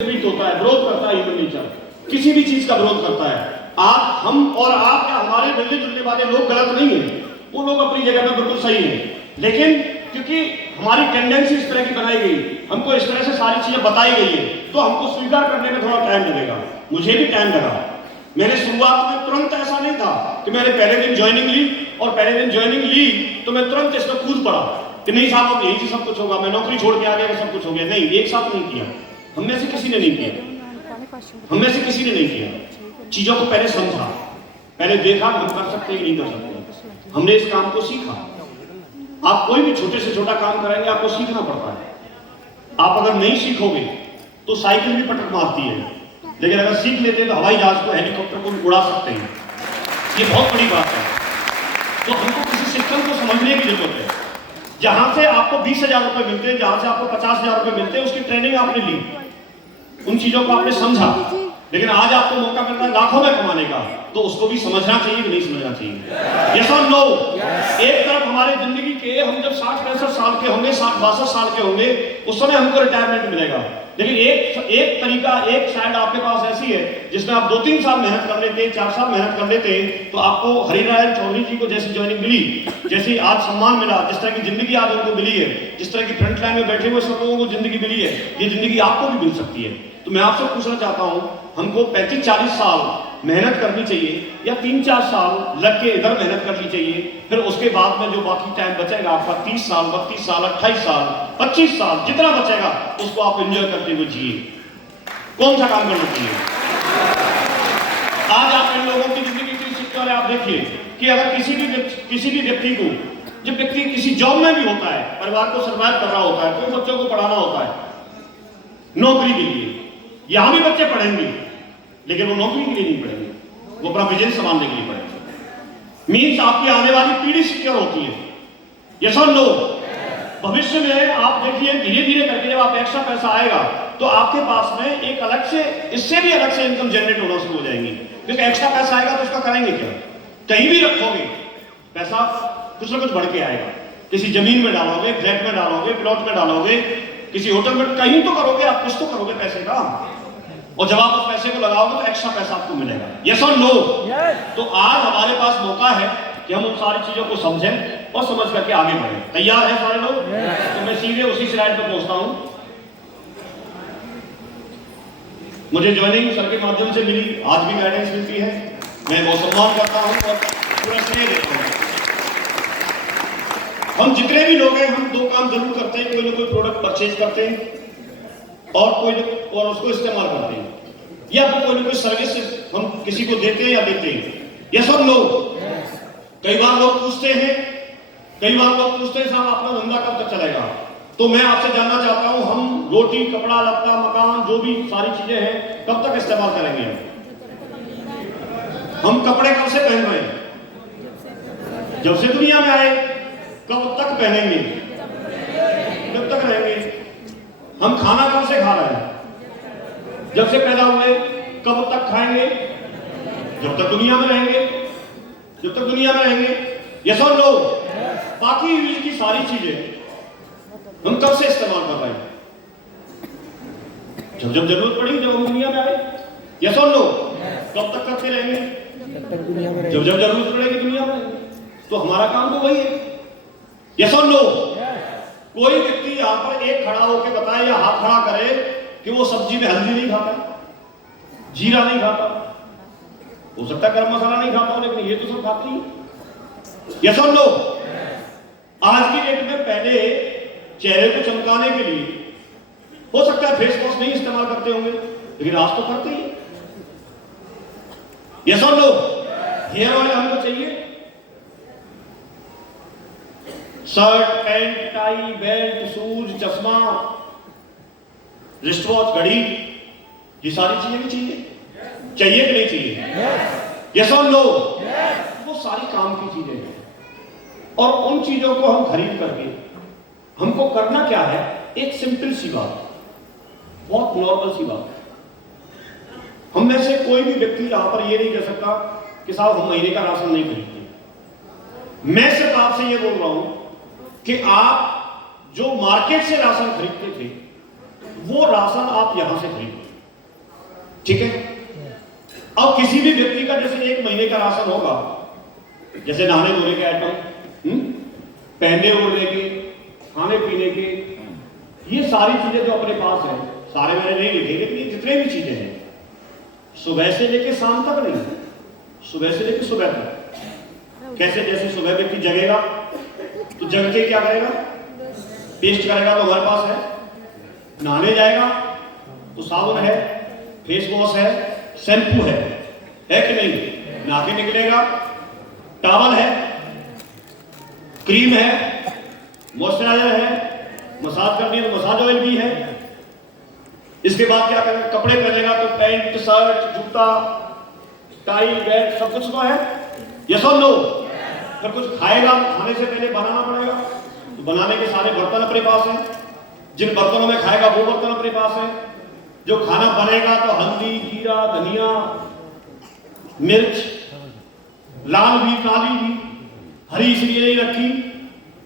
होता है, विरोध करता है ह्यूमन नेचर, किसी भी चीज का विरोध करता है। आप, हम और आप या हमारे मिलने जुलने वाले लोग गलत नहीं है, वो लोग अपनी जगह में बिल्कुल सही है, लेकिन क्योंकि हमारी टेंडेंसी इस तरह की बनाई गई, हमको इस तरह से सारी चीजें बताई गई है, तो हमको स्वीकार करने में थोड़ा टाइम लगेगा। मुझे भी टाइम लगा। मेरे शुरुआत में तुरंत ऐसा नहीं था कि मैंने पहले दिन ज्वाइनिंग ली और पहले दिन ज्वाइनिंग ली तो मैं तुरंत इसमें कूद पड़ा कि नहीं साहब अब यही सब कुछ होगा, मैं नौकरी छोड़ के आ गया सब कुछ हो गया। नहीं, एक साथ नहीं किया, हम में से किसी ने नहीं किया, हम में से किसी ने नहीं किया। चीजों को पहले समझा, पहले देखा हम कर सकते हैं कि नहीं कर सकते, हमने इस काम को सीखा। आप कोई भी छोटे से छोटा काम करेंगे आपको सीखना पड़ता है। आप अगर नहीं सीखोगे तो साइकिल भी पटक मारती है, लेकिन अगर सीख लेते हैं तो हवाई जहाज को, हेलीकॉप्टर को भी उड़ा सकते हैं। ये बहुत बड़ी बात है। तो हमको किसी सिस्टम को समझने की जरूरत है। जहां से आपको 20,000 रुपए मिलते हैं, जहां से आपको 50,000 रुपए मिलते हैं, उसकी ट्रेनिंग आपने ली, उन चीजों को आपने समझा, लेकिन आज आपको मौका मिल रहा है लाखों में कमाने का, तो उसको भी समझना चाहिए कि नहीं समझना चाहिए? यस और नो? एक तरफ हमारे जिंदगी के, हम जब 60-65 साल के होंगे, 60-62 साल के होंगे, उस समय हमको रिटायरमेंट मिलेगा। लेकिन एक तरीका, एक साइड आपके पास ऐसी है जिसमें आप 2-3 साल मेहनत कर लेते, 4 साल मेहनत कर लेते, तो आपको हरिनारायण चौधरी जी को जैसी ज्वाइनिंग मिली, जैसे आज सम्मान मिला, जिस तरह की जिंदगी आज उनको मिली है, जिस तरह की फ्रंट लाइन में बैठे हुए सब लोगों को जिंदगी मिली है, ये जिंदगी आपको भी मिल सकती है। तो मैं आपसे पूछना चाहता हूं, हमको 35-40 साल मेहनत करनी चाहिए या 3-4 साल लग के इधर मेहनत करनी चाहिए, फिर उसके बाद में जो बाकी टाइम बचेगा आपका 30 साल, 32 साल, 28 साल, 25 साल, जितना बचेगा उसको आप एंजॉय करते हुए जिए। कौन सा काम करना चाहिए? आज आप इन लोगों की जिंदगी की सीखने वाले आप देखिए कि अगर किसी भी व्यक्ति को, जब व्यक्ति किसी जॉब में भी होता है, परिवार को सर्वाइव कर रहा होता है, तो बच्चों को पढ़ाना होता है नौकरी के लिए। यहां भी बच्चे पढ़ेंगे, लेकिन वो नौकरी के लिए नहीं पढ़ेंगे, वो अपना बिजनेस संभालने के लिए पढ़ेंगे। मीन्स आपकी आने वाली पीढ़ी सिक्योर होती है। यस और नो? भविष्य में आप देखिए धीरे धीरे करके जब आप एक्स्ट्रा पैसा आएगा तो आपके पास में एक अलग से, इससे भी अलग से इनकम जनरेट होना शुरू हो जाएंगी, क्योंकि एक्स्ट्रा पैसा आएगा तो उसका करेंगे क्या? कहीं भी रखोगे पैसा कुछ ना कुछ बढ़ के आएगा। किसी जमीन में डालोगे, फ्लैट में डालोगे, प्लॉट में डालोगे, किसी होटल में, कहीं तो करोगे आप, कुछ तो करोगे पैसे का, और जब आप उस पैसे को लगाओगे तो एक्स्ट्रा पैसा आपको मिलेगा। यस और नो? तो आज हमारे पास मौका है कि हम उन सारी चीजों को समझें और समझ करके आगे बढ़ें। तैयार है सारे लोग? तो मैं सीधे उसी स्लाइड पे पहुंचता हूं। मुझे ज्वाइनिंग सर के माध्यम से मिली, आज भी गाइडेंस मिलती है, मैं बहुत सम्मान करता हूं और पूरा स्नेह देता हूं। हम जितने भी लोग हैं, हम 2 काम जरूर करते हैं, कोई ना कोई प्रोडक्ट परचेज करते हैं और उसको इस्तेमाल करते हैं, या फिर कोई ना कोई सर्विस हम किसी को देते हैं या देते हैं। यस और नो? कई बार लोग पूछते हैं साहब अपना धंधा कब तक चलेगा? तो मैं आपसे जानना चाहता हूं, हम रोटी, कपड़ा, लत्ता, मकान, जो भी सारी चीजें हैं, कब तक इस्तेमाल करेंगे? हम कपड़े कब से पहन रहे हैं? जब से दुनिया में आए। कब तक पहनेंगे? जब तक रहेंगे। हम खाना कब से खा रहे हैं? जब से पैदा हुए। कब तक खाएंगे? जब तक दुनिया में रहेंगे, जब तक दुनिया में रहेंगे। यस और नो? बाकी यूज की सारी चीजें हम कब से इस्तेमाल कर रहे हैं? जब जब जरूरत पड़ी, जब हम दुनिया में आए। यस और नो? कब तक करते रहेंगे? जब जब जरूरत पड़ेगी दुनिया में। तो हमारा काम तो वही है। यस और नो? कोई व्यक्ति यहां पर एक खड़ा होकर बताए या हाथ खड़ा करे कि वो सब्जी में हल्दी नहीं खाता, जीरा नहीं खाता, हो सकता है गरम मसाला नहीं खाता हो, लेकिन ये तो सब खाती है। यस और नो? आज की डेट में पहले चेहरे को चमकाने के लिए हो सकता है फेस वॉश नहीं इस्तेमाल करते होंगे, लेकिन आज तो करते ही। यस और नो? हेयर ऑयल हमको चाहिए, shirt, pant, tie, belt, shoes, चश्मा, रिस्ट वॉच, घड़ी, ये सारी चीजें भी चाहिए कि नहीं चाहिए? यस और नो? वो सारी काम की चीजें हैं, और उन चीजों को हम खरीद करके हमको करना क्या है? एक सिंपल सी बात, बहुत नॉर्मल सी बात। हम में से कोई भी व्यक्ति यहां पर ये नहीं कह सकता कि साहब हम महीने का राशन नहीं खरीदते। मैं सिर्फ आपसे ये बोल रहा हूं कि आप जो मार्केट से राशन खरीदते थे, वो राशन आप यहां से खरीदते। ठीक है। अब किसी भी व्यक्ति का जैसे 1 महीने का राशन होगा, जैसे नहाने धोने के आइटम, पहनने ओढ़ने के, खाने पीने के, ये सारी चीजें जो अपने पास है, सारे मैंने नहीं लिखे लेकिन ये जितने भी चीजें हैं, सुबह से लेके शाम तक नहीं, सुबह से लेके सुबह तक। कैसे? जैसे सुबह व्यक्ति जगेगा तो जग के क्या करेगा? पेस्ट करेगा, तो हमारे पास है। नहाने जाएगा तो साबुन है, फेस वॉश है, शैम्पू है कि नहीं? नहा के निकलेगा, टॉवल है, क्रीम है, मॉइस्चराइजर है, मसाज करनी है तो मसाज ऑयल भी है। इसके बाद क्या करेगा? कपड़े पहनेगा तो पैंट, शर्ट, जूता, टाई, बेल्ट सब कुछ तो है, यस और नो? फिर कुछ खाएगा, खाने से पहले बनाना पड़ेगा, तो बनाने के सारे बर्तन अपने पास हैं। जिन बर्तनों में खाएगा वो बर्तन अपने पास है। जो खाना बनेगा तो हल्दी, जीरा, धनिया, मिर्च, लाल भी, काली भी, हरी इसलिए नहीं रखी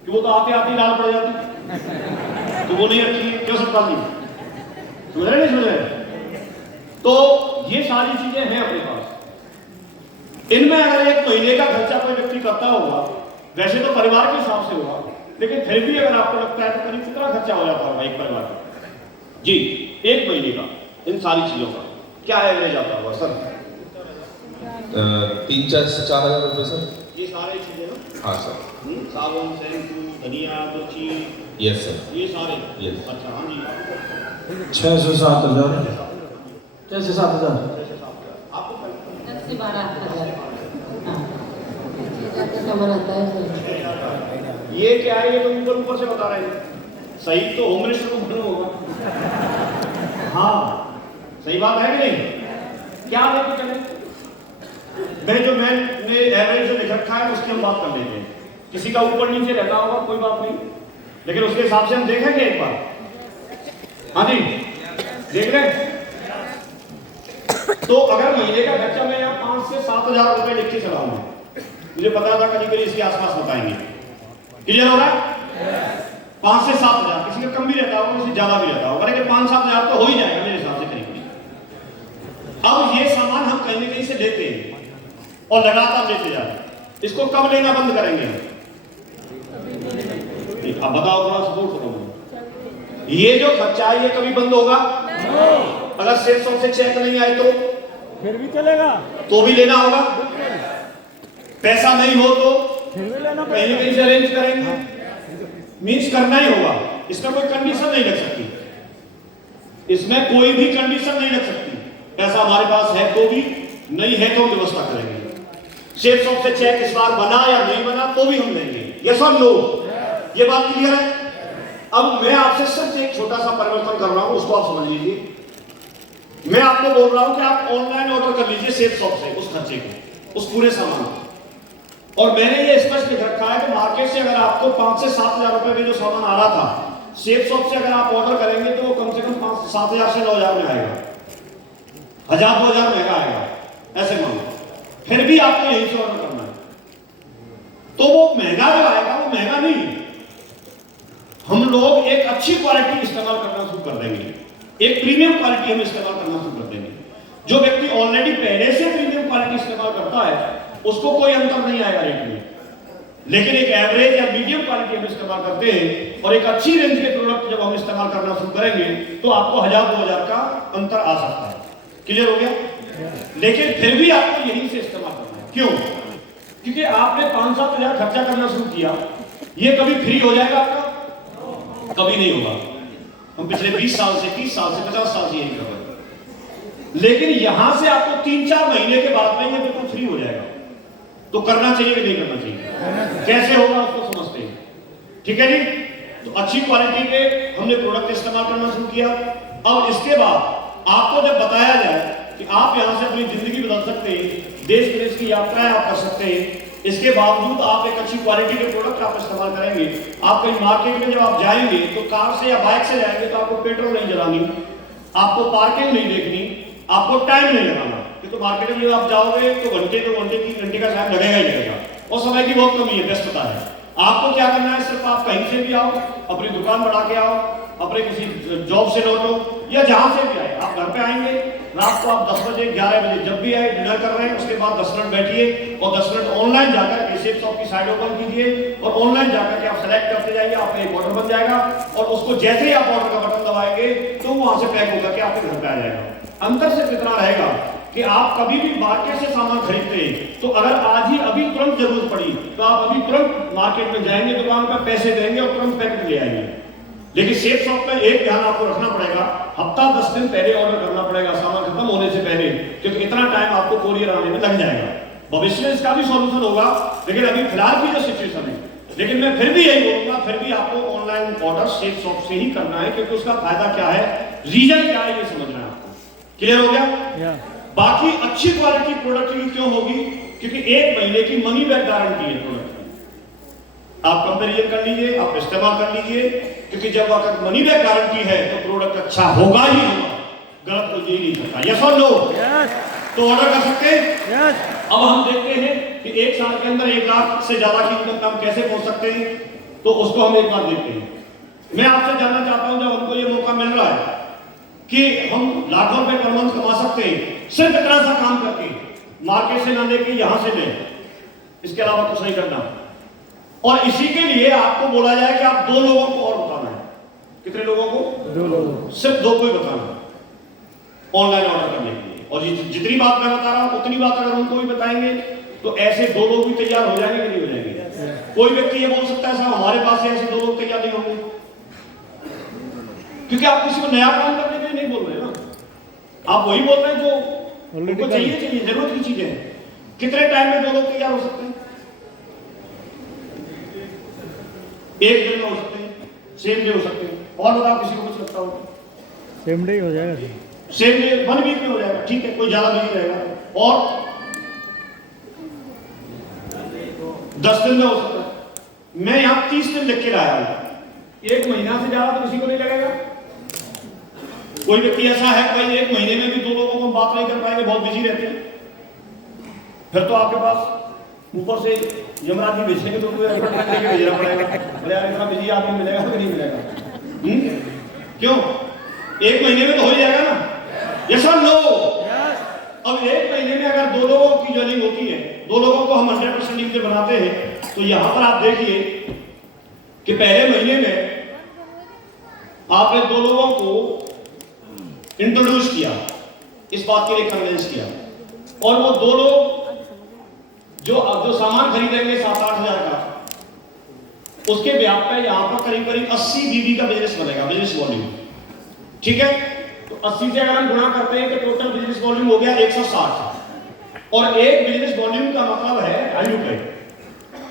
कि वो तो आते आते लाल पड़ जाती, तो वो नहीं रखी। क्यों सत्ता जी? समझ रहे नहीं समझ रहे? तो ये सारी चीजें हैं अपने पास। इनमें अगर 1 महीने का खर्चा कोई व्यक्ति करता होगा, वैसे तो परिवार के हिसाब से होगा, लेकिन फिर भी अगर आपको लगता है तो करीब कितना खर्चा हो जाता होगा एक परिवार का? जी, 1 महीने का इन सारी चीजों का क्या एवरेज आता होगा सर? 3-4 से 4 हज़ार रुपये सर। ये सारी चीजें ना? हाँ सर। साबुन, शैम्पू, धनिया, मिर्ची, यस सर। ये सारे? यस। अच्छा, हाँ जी। 6 से 7 हज़ार। 6 से 7 हज़ार। आपको 10 से 12 हज़ार। कवर आता है। ये क्या है? ये तो ऊपर ऊपर से बता रहे हैं, सही तो होम मिनिस्टर को मालूम होगा। हाँ, सही बात है कि नहीं? क्या लेके चले? मैंने जो मैंने एवरेज जो लिख रखा है उसकी हम बात कर लेते हैं। किसी का ऊपर नीचे रहता होगा, कोई बात नहीं, लेकिन उसके हिसाब से हम देखेंगे एक बार। हाँ जी, देख रहे हैं? तो अगर महीने का खर्चा मैं यहाँ 5 से 7 हज़ार रुपए लिख के चलाऊंगा, मुझे पता था कभी कभी इसके आसपास बताएंगे। क्लियर हो रहा है? 5 से 7 हज़ार, किसी का कम भी रहता होगा, किसी ज्यादा भी रहता होगा, लेकिन 5-7 हज़ार तो हो ही जाएगा मेरे हिसाब से करीब। अब ये सामान हम कहीं ना कहीं से लेते हैं और लगातार लेते जा रहे हैं, इसको कब लेना बंद करेंगे? अब बताओ, थोड़ा सपोर्ट करो। ये जो खर्चा है ये कभी बंद होगा? अगर सेल्स से चेक नहीं आए तो फिर भी चलेगा, तो भी लेना होगा। पैसा नहीं हो तो फिर भी लेना कहीं ना कहीं से अरेंज करेंगे, मीन्स करना ही होगा। इसमें कोई कंडीशन नहीं लग सकती, इसमें कोई भी कंडीशन नहीं लग सकती। पैसा हमारे पास है तो भी, नहीं है तो हम व्यवस्था करेंगे। सेल्स ऑफ से चेक इस बार बना या नहीं बना तो भी हम लेंगे, यस और नो? ये बात क्लियर है? अब मैं आपसे सिर्फ एक छोटा सा परिवर्तन कर रहा हूं, उसको आप समझ लीजिए। मैं आपको बोल रहा हूं कि आप ऑनलाइन ऑर्डर कर लीजिए सेल्स ऑफ से उस खर्चे को, उस पूरे सामान को। और मैंने ये स्पष्ट लिख रखा है कि मार्केट से अगर आपको 5 से 7 हज़ार रुपए में जो सामान आ रहा था, सेल्स ऑफ से अगर आप ऑर्डर करेंगे तो वो कम से कम 5-7 हज़ार से 9 हज़ार में आएगा, 1000-2 हज़ार महंगा आएगा, ऐसे मान लो। फिर भी आपको यहीं से ऑर्डर करना है, तो वो महंगा जो आएगा वो महंगा नहीं है। हम लोग एक अच्छी क्वालिटी इस्तेमाल करना शुरू कर देंगे, एक प्रीमियम क्वालिटी हम इस्तेमाल करना शुरू कर देंगे। जो व्यक्ति ऑलरेडी पहले से प्रीमियम क्वालिटी इस्तेमाल करता है उसको कोई अंतर नहीं आएगा रेट में, लेकिन एक एवरेज या मीडियम क्वालिटी हम इस्तेमाल करते हैं और एक अच्छी रेंज के प्रोडक्ट जब हम इस्तेमाल करना शुरू करेंगे तो आपको 1000-2 हज़ार का अंतर आ सकता है। क्लियर हो गया? लेकिन फिर भी आपको यहीं से इस्तेमाल करना है। क्यों? क्योंकि आपने 5-7 हज़ार खर्चा करना शुरू किया, ये कभी फ्री हो जाएगा आपका? कभी नहीं होगा। हम पिछले 20 साल से, 30 साल से, 50 साल से यही कर रहे हैं। लेकिन यहां से आपको 3-4 महीने के बाद में ये बिल्कुल फ्री हो जाएगा। तो करना चाहिए कि नहीं करना चाहिए? कैसे होगा उसको समझते हैं, ठीक है जी? तो अच्छी क्वालिटी के हमने प्रोडक्ट इस्तेमाल करना शुरू किया। अब इसके बाद आपको जब बताया जाए कि आप यहां से अपनी जिंदगी बदल सकते हैं, देश विदेश की यात्राएं आप कर सकते हैं, इसके बावजूद आप एक अच्छी क्वालिटी के प्रोडक्ट आप इस्तेमाल करेंगे। आप कहीं मार्केट में जब आप जाएंगे तो कार से या बाइक से जाएंगे तो आपको पेट्रोल नहीं जलानी, आपको पार्किंग नहीं देखनी, आपको टाइम नहीं लगाना। तो मार्केट में आप जाओगे तो घंटे 2 घंटे 3 घंटे का टाइम लगेगा ही लगेगा, और समय की बहुत कमी है, व्यस्तता है। आपको क्या करना है? सिर्फ आप कहीं से भी आओ, अपनी दुकान बढ़ा के आओ, अपने किसी जॉब से लौटो या जहां से भी आए, आप घर पे आएंगे, रात को आप 10 बजे 11 बजे जब भी आए डिनर कर रहे हैं उसके बाद 10 मिनट बैठिए और 10 मिनट ऑनलाइन जाकर के सेफ शॉप की साइट ओपन कीजिए और ऑनलाइन जाकर के आप सेलेक्ट करते जाइए, आपका एक ऑर्डर बन जाएगा और उसको जैसे ही आप ऑर्डर का बटन दबाएंगे तो वहां से पैक होकर के आपके घर पे आ जाएगा। अंतर सिर्फ इतना रहेगा कि आप कभी भी मार्केट से सामान खरीदते हैं तो अगर आज ही अभी तुरंत जरूरत पड़ी तो आप अभी तुरंत मार्केट में जाएंगे, दुकान पर पैसे देंगे और तुरंत पैकेट ले आएंगे। लेकिन सेफ शॉप में एक ध्यान आपको रखना पड़ेगा, हफ्ता 10 दिन पहले ऑर्डर करना पड़ेगा सामान खत्म होने से पहले, क्योंकि इतना टाइम आपको कोरियर आने में लग जाएगा। भविष्य में इसका भी सॉल्यूशन होगा, लेकिन अभी फिलहाल की जो सिचुएशन है, लेकिन मैं फिर भी यही बोलूंगा, फिर भी आपको ऑनलाइन ऑर्डर सेफ शॉप से ही करना है, क्योंकि उसका फायदा क्या है, रीजन क्या है, ये समझना है आपको। क्लियर हो गया? बाकी अच्छी क्वालिटी प्रोडक्ट की क्यों होगी? क्योंकि 1 महीने की मनी बैक गारंटी है प्रोडक्ट की। आप कंपैरिजन कर लीजिए, आप इस्तेमाल कर लीजिए, क्योंकि जब अगर मनी बैक गारंटी है तो प्रोडक्ट अच्छा होगा ही होगा, गलत तो ये नहीं सकता। यस और नो? तो ऑर्डर कर सकते हैं। अब हम देखते हैं कि 1 साल के अंदर 1 लाख से ज्यादा की इनकम हम कैसे पहुंच सकते हैं, तो उसको हम एक बार देखते हैं। मैं आपसे जानना चाहता हूं, जब हमको ये मौका मिल रहा है कि हम लाखों रुपए पर मंथ कमा सकते हैं सिर्फ इतना सा काम करके, मार्केट से ना लेके यहां से ले, इसके अलावा कुछ नहीं करना। और इसी के लिए आपको बोला जाए कि आप 2 लोगों को और बताना है। कितने लोगों को? 2 लोगों। सिर्फ 2 को ही बताना है ऑनलाइन ऑर्डर करने के लिए। और जितनी बात मैं बता रहा हूं उतनी बात अगर उनको भी बताएंगे तो ऐसे 2 लोग भी तैयार हो जाएंगे कि नहीं हो जाएंगे? कोई व्यक्ति ये बोल सकता है साहब हमारे पास से ऐसे 2 लोग तैयार नहीं होंगे, क्योंकि आप किसी को नया काम करने के लिए नहीं बोल रहे ना, आप वही बोल रहे हैं जो उनको चाहिए जरूरत की चीजें हैं। कितने टाइम में 2 लोग तैयार हो सकते हैं? 1 दिन में हो सकते हैं, सेम डे हो सकते हैं। और बताओ किसी को कुछ लगता हो? सेम डे हो जाएगा, सेम डे 1 वीक में हो जाएगा, ठीक है, कोई ज्यादा नहीं रहेगा। और 10 दिन में हो सकता है। मैं यहां 30 दिन लिख के लाया हूं, 1 महीना से ज्यादा तो किसी को नहीं लगेगा। कोई व्यक्ति ऐसा है कि भाई 1 महीने में भी 2 लोगों को हम बात नहीं कर पाएंगे, बहुत बिजी रहते हैं, फिर तो आपके पास ऊपर से यमराज जी भेजेंगे तो भेजना पड़ेगा। बोले यार इतना बिजी आदमी मिलेगा कि नहीं मिलेगा? क्यों? 1 महीने में तो हो ही जाएगा ना? यस और नो? अब 1 महीने में अगर 2 लोगों की जॉइनिंग होती है, 2 लोगों को हम 100% यूजर बनाते हैं, तो यहां पर आप देखिए कि पहले महीने में आपने 2 लोगों को इंट्रोड्यूस किया, इस बात के लिए कन्विंस किया, और वो 2 लोग जो सामान खरीदेंगे 7-8 हजार का, उसके ब्याज पे यहां पर करीब करीब 80 बीबी का बिजनेस बनेगा, बिजनेस वॉल्यूम। ठीक है, तो 80 से अगर हम गुणा करते हैं तो टोटल बिजनेस वॉल्यूम हो गया 160, और एक बिजनेस वॉल्यूम का मतलब है 2.5 रुपए।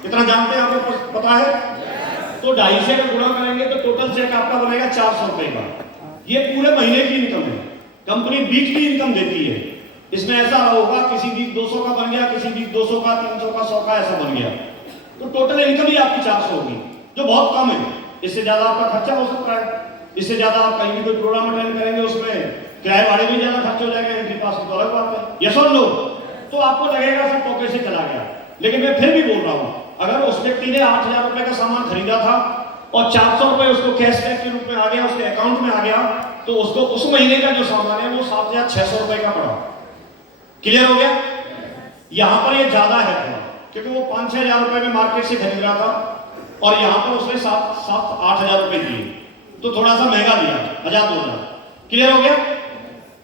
कितना जानते हैं आपको पता है? तो 2.5 से अगर गुणा करेंगे तो टोटल चेक आपका बनेगा 400 रुपए का। ये पूरे महीने की इनकम है। कंपनी वीकली इनकम देती है, इसमें ऐसा होगा किसी वीक 200 का बन गया, किसी वीक 200 का, 300 का, 100 का ऐसा बन गया, तो टोटल इनकम ही आपकी 400 होगी, जो बहुत कम है। इससे ज्यादा आपका खर्चा हो सकता है, इससे ज्यादा आप कहीं भी कोई प्रोग्राम अटेंड करेंगे उसमें किराए भाड़े भी ज्यादा खर्च हो जाएगा, इनके पास तो अलग बात है। यस और नो? तो आपको लगेगा सब पॉकेट से चला गया, लेकिन मैं फिर भी बोल रहा हूं, अगर उस व्यक्ति ने 8,000 रुपए का सामान खरीदा था और 400 रुपए उसको कैशबैक के रूप में आ गया, उसके अकाउंट में आ गया, तो उसको उस महीने का जो सामान है वो 7,600 रुपए का पड़ा। क्लियर हो गया? यहां पर ये ज्यादा है थोड़ा, क्योंकि वो 5-6 हजार रुपए में मार्केट से खरीद रहा था और यहां पर उसने 7-8 हजार रुपए दिए, तो थोड़ा सा महंगा लिया, 1,000-2,000। क्लियर हो गया?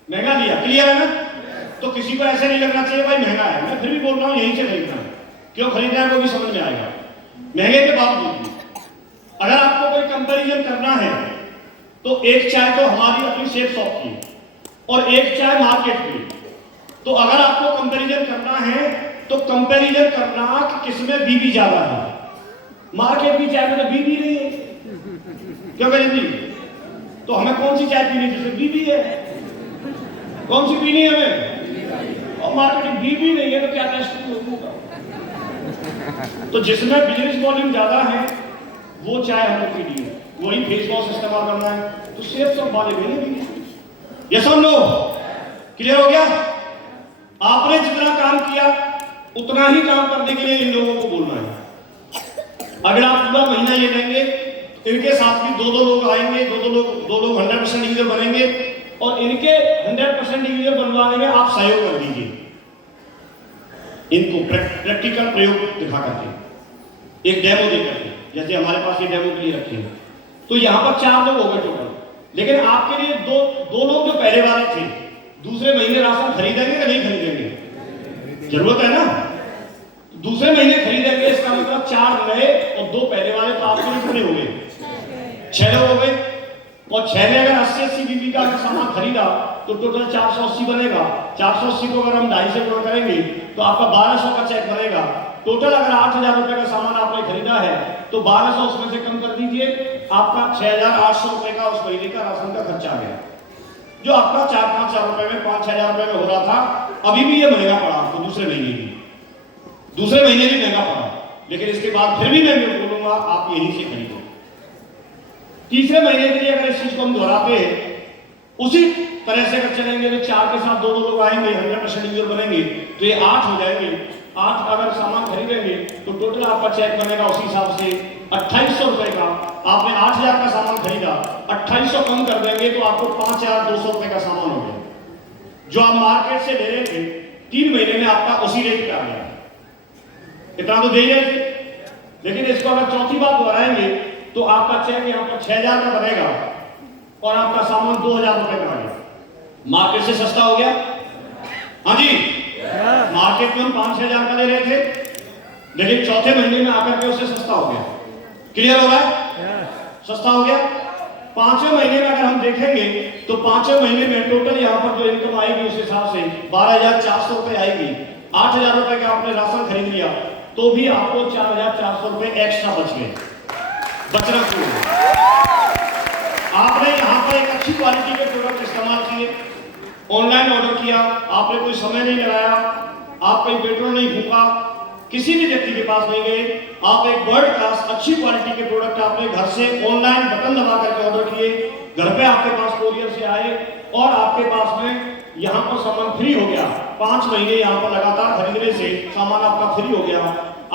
महंगा लिया। क्लियर है ना? तो किसी को ऐसे नहीं लगना चाहिए भाई महंगा है, मैं फिर भी बोल रहा हूं यहीं से खरीदना है। क्यों खरीदना है वो भी समझ में आएगा। महंगे के बावजूद अगर आपको कोई कंपैरिजन करना है तो एक चाय तो हमारी अपनी सेफ शॉप की और एक चाय मार्केट की, तो अगर आपको कंपैरिजन करना है तो कंपैरिजन करना कि किसमें बीबी ज्यादा है। मार्केट की चाय में तो बीबी नहीं है, क्यों करें जी? तो हमें कौन सी चाय पीनी जिसमें बीबी है? कौन सी पीनी है हमें? और मार्केट में बीबी नहीं है तो क्या टेस्ट होगा? तो जिसमें बिजनेस वॉल्यूम ज्यादा है वो चाय हमें पीनी है, वही फेस वॉश इस्तेमाल करना है, तो सेफ सब वाले भी। यस और नो? क्लियर हो गया? आपने जितना काम किया उतना ही काम करने के लिए इन लोगों को बोलना है। अगर आप पूरा महीना ये लेंगे, इनके साथ भी 2-2 लोग आएंगे, 2 लोग 100% यूजर बनेंगे और इनके 100% यूजर बनने खुलवाने में आप सहयोग कर दीजिए, इनको प्रैक्टिकल प्रयोग दिखा करके, एक डेमो दे करके, जैसे हमारे पास ये डेमो के लिए रखे हैं। तो यहाँ पर 4 लोग हो गए टोटल, लेकिन आपके लिए दो लोग जो पहले वाले थे दूसरे महीने राशन खरीदेंगे या नहीं खरीदेंगे? जरूरत है ना, दूसरे महीने खरीदेंगे, इसका मतलब 4 नए और 2 पहले वाले, तो आपके लिए कितने हो गए? 6 लोग हो गए। और 6 में अगर 80-80 बीबी का सामान खरीदा तो टोटल 480 बनेगा। 480 को अगर हम 2.5 से गुणा करेंगे तो आपका 1200 का चेक बनेगा। टोटल अगर 8000 रुपए का सामान आपने खरीदा है तो 1200 उसमें से कम कर दीजिए, आपका 6800 रुपए का उस महीने का राशन का खर्चा आ गया, जो आपका 4-5 हजार रुपए में, 5-6 हजार रुपए में हो रहा था। अभी भी ये महंगा पड़ा आपको, दूसरे महीने भी महंगा पड़ा, लेकिन इसके बाद फिर भी मैं बोलूंगा आप यहीं से खरीदो। तीसरे महीने के लिए अगर इस चीज को हम दोहराते हैं, उसी तरह से अगर चलेंगे तो 4 के साथ 2 लोग आएंगे, 100% यूजर बनेंगे, तो ये 8 हो जाएंगे। 8 अगर सामान खरीदेंगे तो टोटल आपका चेक बनेगा उसी हिसाब से 2800 रुपए का। आपने 8000 का सामान खरीदा, 2800 कम कर देंगे तो आपको 5200 रुपए का सामान हो गया, जो आप मार्केट से ले रहे थे 3 महीने में आपका उसी रेट पे आ गया। इतना तो दे ही रहे थे, लेकिन इसको अगर चौथी बार दोहराएंगे तो आपका चेक यहाँ पर 6000 का बनेगा और आपका सामान 2000 रुपए का आ गया। मार्केट से सस्ता हो गया। हाँ जी, मार्केट में हम 5-6 हजार का ले रहे थे, लेकिन चौथे महीने में आकर के उससे सस्ता हो गया। क्लियर हो रहा है? सस्ता हो गया। 5वें महीने में अगर हम देखेंगे तो 5वें महीने में टोटल यहाँ पर जो इनकम आएगी उस हिसाब से 12400 रुपए आएगी। 8000 रुपए का आपने राशन खरीद लिया तो भी आपको 4400 रुपए एक्स्ट्रा बच गए। बचना क्यों? आपने यहाँ पर एक अच्छी क्वालिटी के प्रोडक्ट इस्तेमाल किए, ऑनलाइन ऑर्डर किया, आपने कोई समय नहीं लगाया, आप कोई पेट्रोल नहीं फूका, किसी भी व्यक्ति के पास नहीं गए, आप एक वर्ल्ड क्लास अच्छी क्वालिटी के प्रोडक्ट आपने घर से ऑनलाइन बटन दबा करके ऑर्डर किए, घर पे आपके पास कोरियर से आए और आपके पास में यहाँ पर सामान फ्री हो गया। 5 महीने यहाँ पर लगातार खरीदने से सामान आपका फ्री हो गया।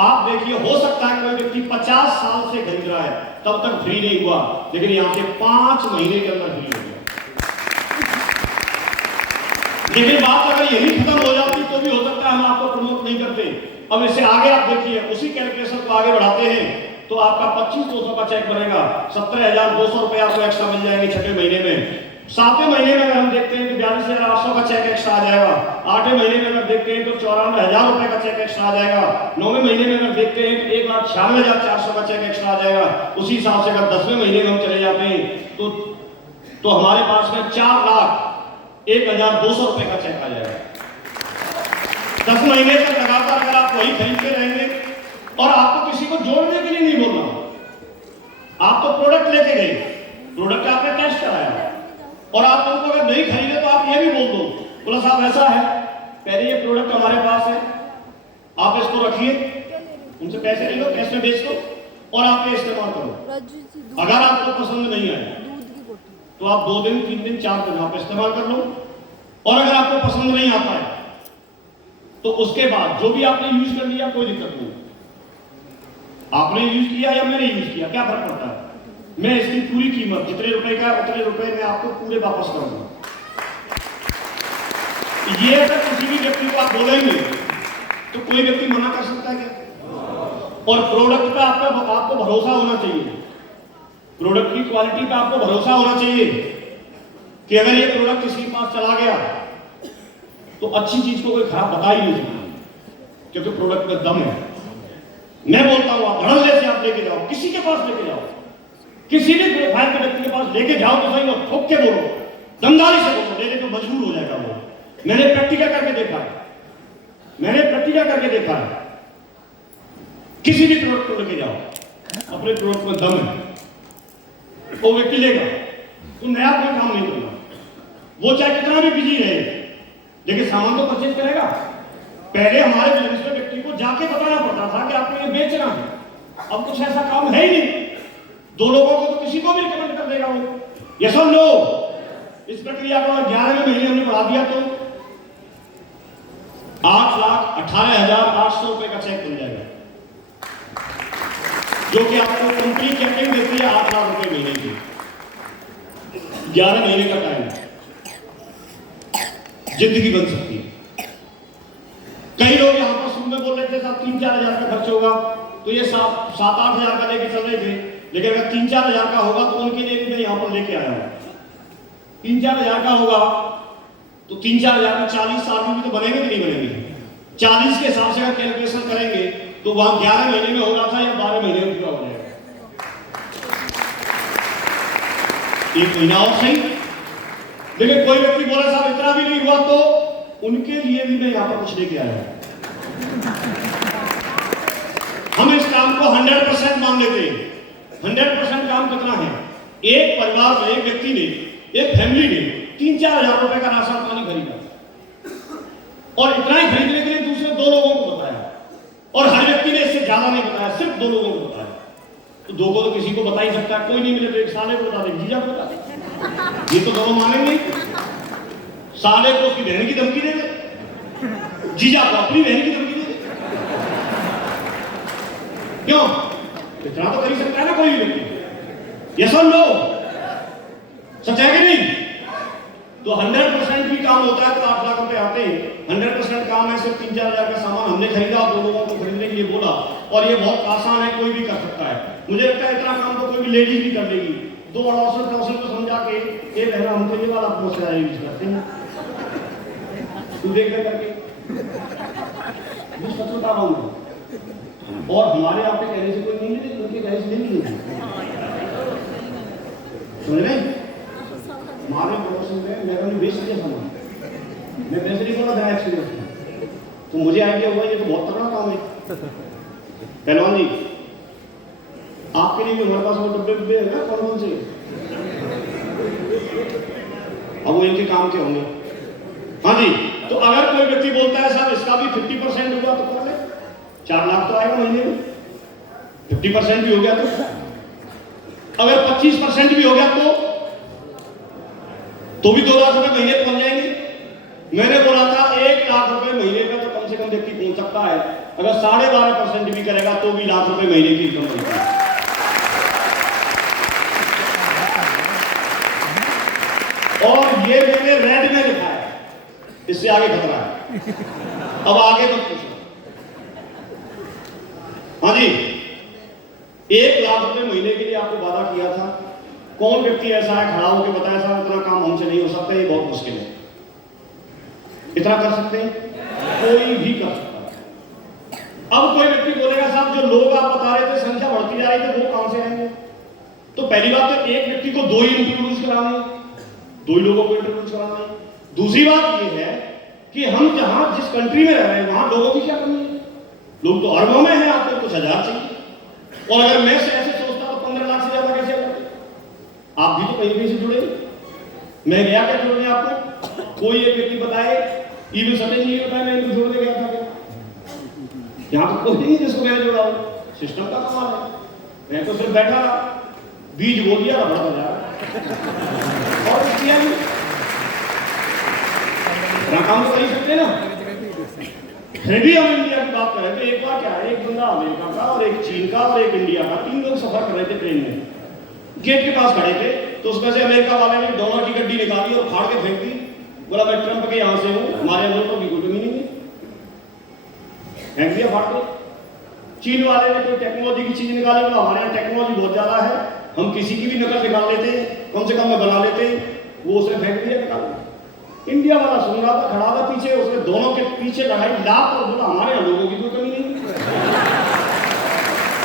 आप देखिए, हो सकता है कोई व्यक्ति 50 साल से खरीद रहा है तब तक फ्री नहीं हुआ, लेकिन यहाँ से 5 महीने के अंदर फ्री हो गया। लेकिन बात अगर यही खत्म हो जाती तो भी हो सकता है हम आपको प्रमोट नहीं करते। अब इससे आगे आप देखिए, उसी कैलकुलेशन को आगे बढ़ाते हैं तो आपका 25,200 का चेक बनेगा, 17,200 रुपए आपको एक्स्ट्रा मिल जाएंगे 6वें महीने में। 7वें महीने में अगर हम देखते हैं तो 42,800 का चेक एक्स्ट्रा आ जाएगा। 8वें महीने में अगर देखते हैं तो 94,000 रुपए का चेक एक्स्ट्रा आ जाएगा। 9वें महीने में अगर देखते हैं तो 1,96,400 का चेक एक्स्ट्रा आ जाएगा। उसी हिसाब से अगर 10वें महीने में हम चले जाते हैं तो हमारे पास में 4,01,200 रुपए का चेक आ जाएगा। 10 महीने तक लगातार अगर आप वही खरीदते रहेंगे, और आपको किसी को जोड़ने के लिए नहीं बोल रहा, आप तो प्रोडक्ट लेके गए, प्रोडक्ट आपने टेस्ट कराया और आप उनको अगर नहीं खरीदे तो आप ये भी बोल दो, बोला साहब ऐसा है, पहले ये प्रोडक्ट हमारे पास है, आप इसको रखिए, उनसे पैसे ले लो, कैश में बेच दो और आप ये इस्तेमाल करो। अगर आपको पसंद नहीं आया तो आप 2 दिन 3 दिन 4 दिन आप इस्तेमाल कर लो, और अगर आपको पसंद नहीं आता है तो उसके बाद जो भी आपने यूज कर लिया कोई दिक्कत नहीं, आपने यूज किया या मैंने यूज किया, क्या फर्क पड़ता है? मैं इसकी पूरी कीमत जितने रुपए का उतने रुपए मैं आपको पूरे वापस करूंगा। ये अगर किसी भी व्यक्ति को आप बोलेंगे तो कोई व्यक्ति मना कर सकता है क्या? और प्रोडक्ट का आपको भरोसा होना चाहिए, प्रोडक्ट की क्वालिटी का आपको भरोसा होना चाहिए कि अगर ये प्रोडक्ट किसी के पास चला गया तो अच्छी चीज को कोई खराब बता ही नहीं सकता, क्योंकि प्रोडक्ट में दम है। मैं बोलता हूं आप धड़ल्ले से आप लेके जाओ, किसी के पास लेके जाओ, किसी भी प्रोफाइल के व्यक्ति के पास लेके जाओ तो सही, वो ठोक के बोलो, दमदारी से बोलो, लेने को मजबूर हो जाएगा वो। मैंने प्रैक्टिकल करके देखा है, किसी भी प्रोडक्ट को लेके जाओ, अपने प्रोडक्ट में दम है, वो व्यक्ति लेगा, तो नया कोई काम नहीं करना, वो चाहे कितना भी बिजी रहे, लेकिन सामान तो परचेज करेगा। पहले हमारे बिजनेस में व्यक्ति को जाके बताना पड़ता था कि आपको ये बेचना है, अब कुछ ऐसा काम है ही नहीं, 2 लोगों को तो किसी को भी रिकमेंड कर देगा वो। यस और नो? इस प्रक्रिया को 11वें महीने हमने बढ़ा दिया तो 8,18,800 रुपए का चेक बन जाएगा, जो कि आपको कंपनी चेकिंग देती है 8 लाख रुपए महीने की। 11 महीने का टाइम, जिंदगी बन सकती है। कई लोग यहाँ पर शुरू में बोल रहे थे साहब 3-4 हजार का खर्च होगा, तो ये 7-8 हजार का लेके चल रहे थे, लेकिन अगर 3-4 हजार का होगा तो उनके लिए भी मैं यहाँ पर लेके आया हूँ। 3-4 हजार का होगा तो 3-4 हजार में 40 साल में भी तो बनेंगे कि नहीं बनेंगे? 40 के हिसाब से अगर कैलकुलेशन करेंगे तो वहां 11 महीने में हो रहा था या 12 महीने में पूरा हो जाएगा। 1 महीना और सही। लेकिन कोई व्यक्ति बोला साहब इतना भी नहीं हुआ, तो उनके लिए भी मैं यहाँ पर कुछ लेके आया हूं। हम इस काम को 100% मान लेते हैं। 100% काम कितना है? एक परिवार में, एक व्यक्ति ने, एक फैमिली ने 3-4 हजार रुपए का राशन पानी खरीदा, और इतना ही खरीदने के लिए दूसरे 2 लोगों को बताया, और हर व्यक्ति ने इससे ज्यादा नहीं बताया, सिर्फ 2 लोगों को बताया। तो 2 को तो किसी को बता ही सकता है, कोई नहीं मिले तो एक साले को बता दे, जीजा को बता दे, ये तो दोनों मानेंगे। साले को उसकी बहन की धमकी दे दे, जीजा को अपनी बहन की धमकी दे दे। क्यों? इतना तो कर ही सकता है ना कोई भी व्यक्ति। यस और नो? सच है कि नहीं? तो 100% भी काम होता है तो 8 लाख रुपए आते हैं। 100% काम है, सिर्फ 3-4 हजार का सामान हमने खरीदा, 2 लोगों को खरीदने के लिए बोला, और ये बहुत आसान है, कोई भी कर सकता है। मुझे लगता है इतना काम तो कोई भी लेडीज भी कर लेगी। 2 अड़ोसन पड़ोसन को समझा के, ये बहना हमको ये वाला पोस्ट यूज करते हैं, तू देख ले करके, सच बता रहा हूँ। और हमारे आपके कहने से कोई नहीं मिलेगी, उनके कहने से नहीं मिलेगी, समझ रहे? हमारे पड़ोसी में मेरा भी बेच दिया सामान, मैं पैसे नहीं बोला था एक्सपीरियंस, तो मुझे आइडिया हुआ ये तो बहुत तगड़ा काम है। पहलवान जी, आपके लिए भी हमारे पास वो डब्बे है ना, कौन से, अब वो इनके काम के होंगे। हाँ जी, तो अगर कोई व्यक्ति बोलता है साहब इसका भी 50% हुआ तो कर ले, 4 लाख तो आएगा महीने में। 50% भी हो गया तो, अगर 25% भी हो गया तो भी 2 लाख रुपए महीने पहुंच जाएंगे। मैंने बोला था 1 लाख रुपए महीने का तो कम से कम व्यक्ति पहुंच सकता है, अगर 12.5% भी करेगा तो भी लाख रुपए महीने की इनकम बनती है। और ये मैंने रेड में लिखा है, इससे आगे खतरा है। अब आगे मत पूछो। हाँ जी, 1 लाख रुपए महीने के लिए आपको वादा किया था। कौन व्यक्ति ऐसा है खड़ा होकर बताया साहब इतना काम हमसे नहीं हो सकता, ये बहुत मुश्किल है। इतना कर सकते हैं? कोई भी कर सकता है। अब कोई व्यक्ति बोलेगा साहब जो लोग आप बता रहे थे संख्या बढ़ती जा रही थी, वो कहां से आएंगे? तो पहली बात तो एक व्यक्ति को 2 ही इंटरव्यूज कराने, 2 ही लोगों को इंटरव्यूज कराना है। दूसरी बात ये है कि हम जहां जिस कंट्री में रह रहे हैं वहां लोगों की क्या कमी है? लोग तो अरबों में हैं, आपको कुछ हजार चाहिए। और अगर मैं से ऐसे सोचता तो 15 लाख से ज्यादा कैसे करते? आप भी तो कहीं से जुड़े। मैं गया क्या जोड़ने आपको? कोई एक व्यक्ति बताए, इवन सटेज नहीं बताया मैं इनको जोड़ने गया था क्या? यहाँ तो कोई नहीं जिसको मैंने जोड़ा हो। सिस्टम का कमाल है। मैं तो सिर्फ बैठा रहा, बीज बो दिया, रबड़ बजा और किया नहीं। काम तो कर ही सकते ना। फिर भी हम इंडिया की बात करें तो एक बार क्या है, एक बंदा अमेरिका का और एक चीन का और एक इंडिया का, 3 लोग सफर कर रहे थे ट्रेन में। गेट के पास खड़े थे तो उसमें से अमेरिका वाले ने डॉलर की गड्डी निकाली और फाड़ के फेंक दी। बोला मैं ट्रंप के यहां से हूं, हमारे अंदर तो कोई कमी नहीं है, फेंक दिया फाड़ के। चीन वाले ने कोई टेक्नोलॉजी की चीज निकाली, बोला हमारे यहाँ टेक्नोलॉजी बहुत ज्यादा है, हम किसी की भी नकल निकाल लेते हैं, कम से कम में बना लेते हैं। वो उसने फेंक दिया निकाल। इंडिया वाला सुन रहा था, खड़ा था पीछे, उसने दोनों के पीछे लगाई लात और बोला हमारे यहाँ लोगों की कोई कमी नहीं।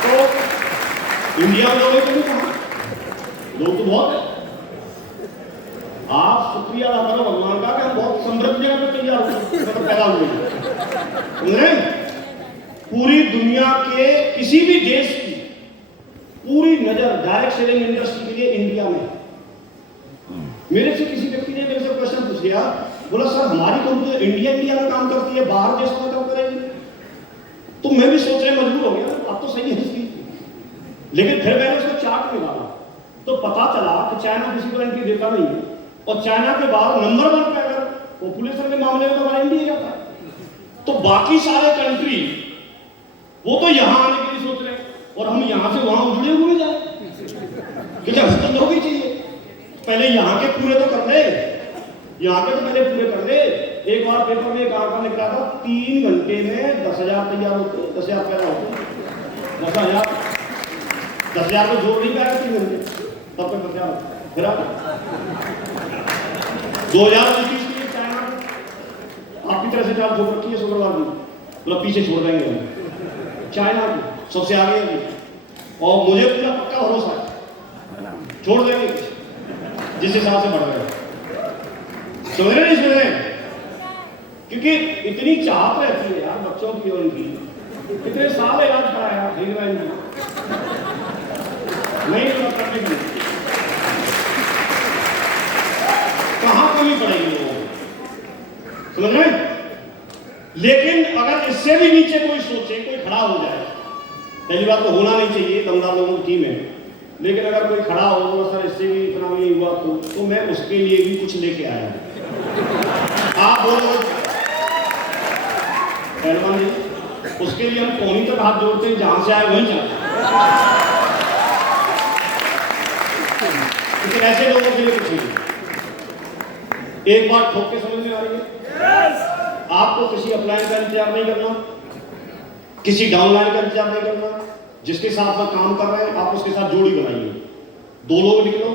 तो इंडिया में लोगों की कहा, लोग तो बहुत है। आप शुक्रिया अदा करो भगवान का कि हम बहुत समृद्ध जगह पे तैयार हुए, पैदा हुए। पूरी दुनिया के किसी भी देश की पूरी नजर डायरेक्ट सेलिंग इंडस्ट्री के लिए इंडिया में। मेरे से किसी व्यक्ति ने मेरे से क्वेश्चन पूछ लिया, बोला सर हमारी कंपनी इंडिया में काम करती है, बाहर देशों में काम करेगी? तो मैं भी सोचने मजबूर हो गया, अब तो सही है इसकी। लेकिन फिर मैंने उसका चार्ट निकाला तो पता चला कि चाइना किसी को एंट्री देता नहीं है, और चाइना के बाद नंबर 1 पे अगर पॉपुलेशन के मामले में तो हमारा इंडिया जाता है। तो बाकी सारे कंट्री वो तो यहां आने के लिए सोच रहे हैं और हम यहां से वहां उजड़े हुए जाए, क्योंकि हम तो लोग ही चाहिए। पहले यहाँ के पूरे तो कर ले, यहाँ के तो पहले पूरे कर ले, एक बार पेपर में एक आंकड़ा निकला था 3 घंटे में 10,000 तैयार होते हैं, 10,000 पैदा होते हैं। 10,000 को जोड़ नहीं पाएगा 3 घंटे, तब तक 10,000 फिर 2029 के लिए चाइना आपकी तरह से चाल छोड़ रखी है शुक्रवार की, मतलब पीछे छोड़ देंगे हम। चाइना की सबसे आगे है और मुझे पूरा पक्का भरोसा है छोड़ देंगे जिस हिसाब से बढ़ रहे हैं। समझ रहे नहीं समझ रहे? क्योंकि इतनी चाहत रहती है यार बच्चों की और इनकी, कितने साल इलाज कराया ठीक है नहीं करने की कहाँ कमी पड़ेगी लोगों को, समझ रहे? लेकिन अगर इससे भी नीचे कोई सोचे, कोई खड़ा हो जाए, पहली बात तो होना नहीं चाहिए, दमदार लोगों की टीम है, लेकिन अगर कोई खड़ा हो सर इससे भी इतना नहीं हुआ तो मैं उसके लिए भी कुछ लेके आया हूं। आप बोलो पहलवान जी, उसके लिए हम कोनी तक हाथ जोड़ते हैं, जहां से आए वहीं जाते हैं। लेकिन ऐसे लोगों के लिए कुछ नहीं। एक बात ठोक के समझ में आ रही है, आपको किसी अपलाइन का इंतजार नहीं करना, किसी डाउनलाइन का इंतजार नहीं करना, जिसके साथ आप काम कर रहे हैं आप उसके साथ जोड़ी बनाइए। 2 लोग निकलो,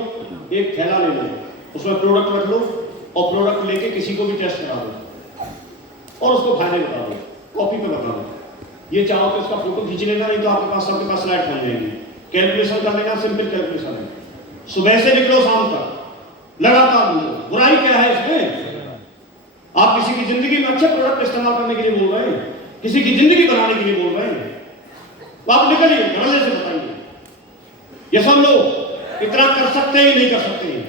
एक थैला ले लो, उसमें प्रोडक्ट रख लो और प्रोडक्ट लेके किसी को भी टेस्ट करा दो और उसको फायदे बता दो, कॉपी पे बता दो। ये चाहो तो इसका फोटो खींच लेना, नहीं तो आपके पास सबके पास स्लाइड बन जाएगी, कैलकुलेशन कर लेना, सिंपल कैलकुलेशन है। सुबह से निकलो शाम तक लगातार बोलो, बुराई क्या है इसमें? आप किसी की जिंदगी में अच्छे प्रोडक्ट इस्तेमाल करने के लिए बोल रहे हैं, किसी की जिंदगी बनाने के लिए बोल रहे हैं, तो आप निकलिए धड़ल्ले से बताइए। ये सब लोग इतना कर सकते हैं नहीं कर सकते हैं।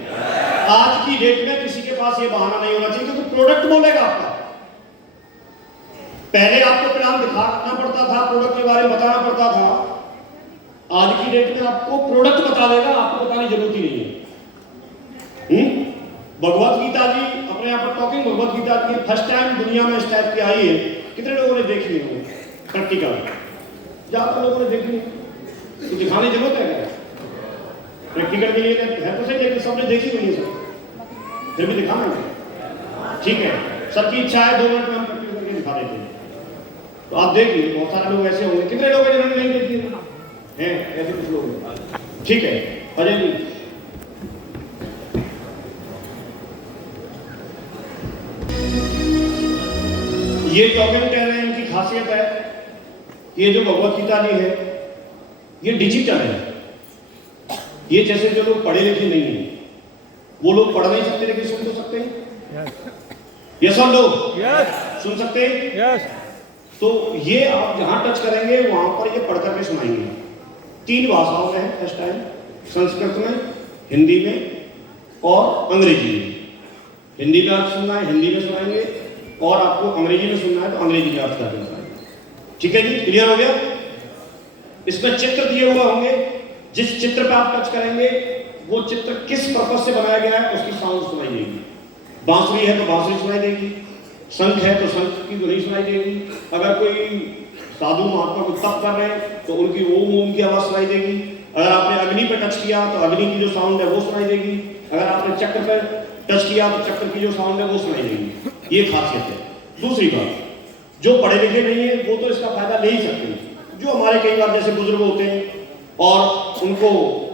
आज की डेट में किसी के पास ये बहाना नहीं होना चाहिए क्योंकि प्रोडक्ट बोलेगा आपका। पहले आपको प्लान दिखाना पड़ता था, प्रोडक्ट के बारे में बताना पड़ता था, आज की डेट में आपको प्रोडक्ट बता देगा, आपको बताने की जरूरत ही नहीं है। भगवत गीता जी अपने यहाँ पर टॉकिंग भगवत गीता की फर्स्ट टाइम दुनिया में इस टाइप की आई है, कितने लोगों ने देखी है? प्रैक्टिकल ज्यादा लोगों ने देखी तो दिखाने की जरूरत है क्या? प्रैक्टिकल के लिए है तो सही, लेकिन सबने देखी हुई है सर, फिर भी दिखाना है। ठीक है, सबकी इच्छा है 2 मिनट में हम प्रैक्टिकल करके दिखा देते हैं, तो आप देखिए बहुत सारे लोग ऐसे होंगे। कितने लोग हैं जिन्होंने नहीं देखी है? ऐसे कुछ लोग। ठीक है अजय जी, ये टॉकिंग कह रहे हैं, इनकी खासियत है, ये जो भगवत गीता जी है ये डिजिटल है। ये जैसे जो लोग पढ़े लिखे नहीं है वो लोग पढ़ नहीं सकते लेकिन सुन तो सकते हैं। ये सब लोग सुन सकते हैं। तो ये आप जहां टच करेंगे वहां पर ये पढ़ करके सुनाएंगे। 3 भाषाओं में है फर्स्ट टाइम, संस्कृत में, हिंदी में और अंग्रेजी में। हिंदी में आप सुनना है हिंदी में सुनाएंगे और आपको अंग्रेजी में सुनना है तो अंग्रेजी में आप करके सुनाएंगे। ठीक है जी, क्लियर हो गया? इसमें चित्र दिए हुए होंगे, जिस चित्र पे आप टच करेंगे वो चित्र किस पर्पज से बनाया गया है उसकी साउंड सुनाई देगी। बांसुरी है तो बांसुरी सुनाई देगी, शंख है तो शंख की ध्वनि सुनाई देगी। अगर कोई साधु महात्मा को तप कर रहे हैं तो उनकी ओम की आवाज सुनाई देगी। अगर आपने अग्नि पर टच किया तो अग्नि की जो साउंड है वो सुनाई देगी। अगर आपने चक्र पर टच किया तो चक्र की जो साउंड है वो सुनाई देगी। ये खासियत है। दूसरी बात, जो पढ़े लिखे नहीं है वो तो इसका फायदा ले ही सकते हैं। जो हमारे कई बार जैसे बुजुर्ग होते हैं और उनको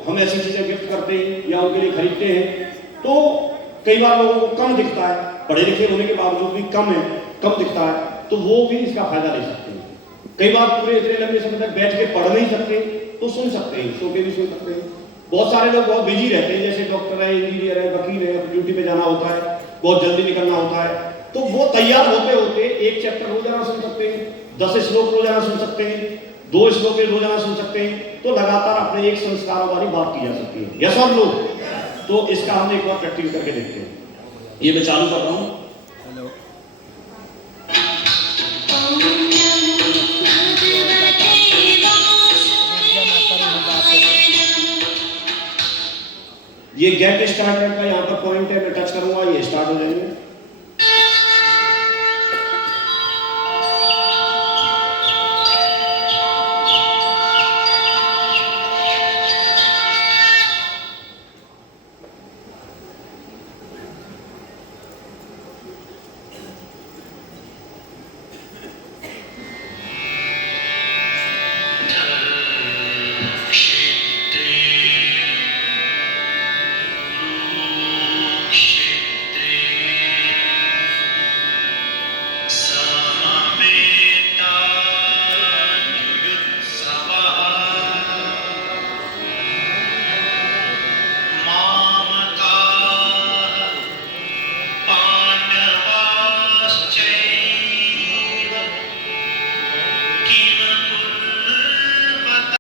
हम ऐसी चीजें गिफ्ट करते हैं या उनके लिए खरीदते हैं तो कई बार लोगों को कम दिखता है, पढ़े लिखे होने के बावजूद भी कम दिखता है, तो वो भी इसका फायदा ले सकते हैं। कई बार पूरे इतने लंबे समय तक बैठ के पढ़ नहीं सकते तो सुन सकते हैं, सो के भी सुन सकते हैं। बहुत सारे लोग बहुत बिजी रहते हैं, जैसे डॉक्टर है, इंजीनियर है, वकील है, ड्यूटी पे जाना होता है, बहुत जल्दी निकलना होता है, तो वो तैयार होते होते 1 चैप्टर रोजाना सुन सकते हैं, 10 श्लोक रोजाना सुन सकते हैं, 2 श्लोक रोजाना सुन सकते हैं, तो लगातार अपने एक संस्कारों वाली बात की जा सकती है। यस सब लोग, तो इसका हम एक बार प्रैक्टिस करके देखते हैं। ये मैं चालू कर रहा हूँ। ये गेट स्टार्टर का यहाँ पर पॉइंट है, मैं टच करूंगा ये स्टार्ट हो जाएंगे।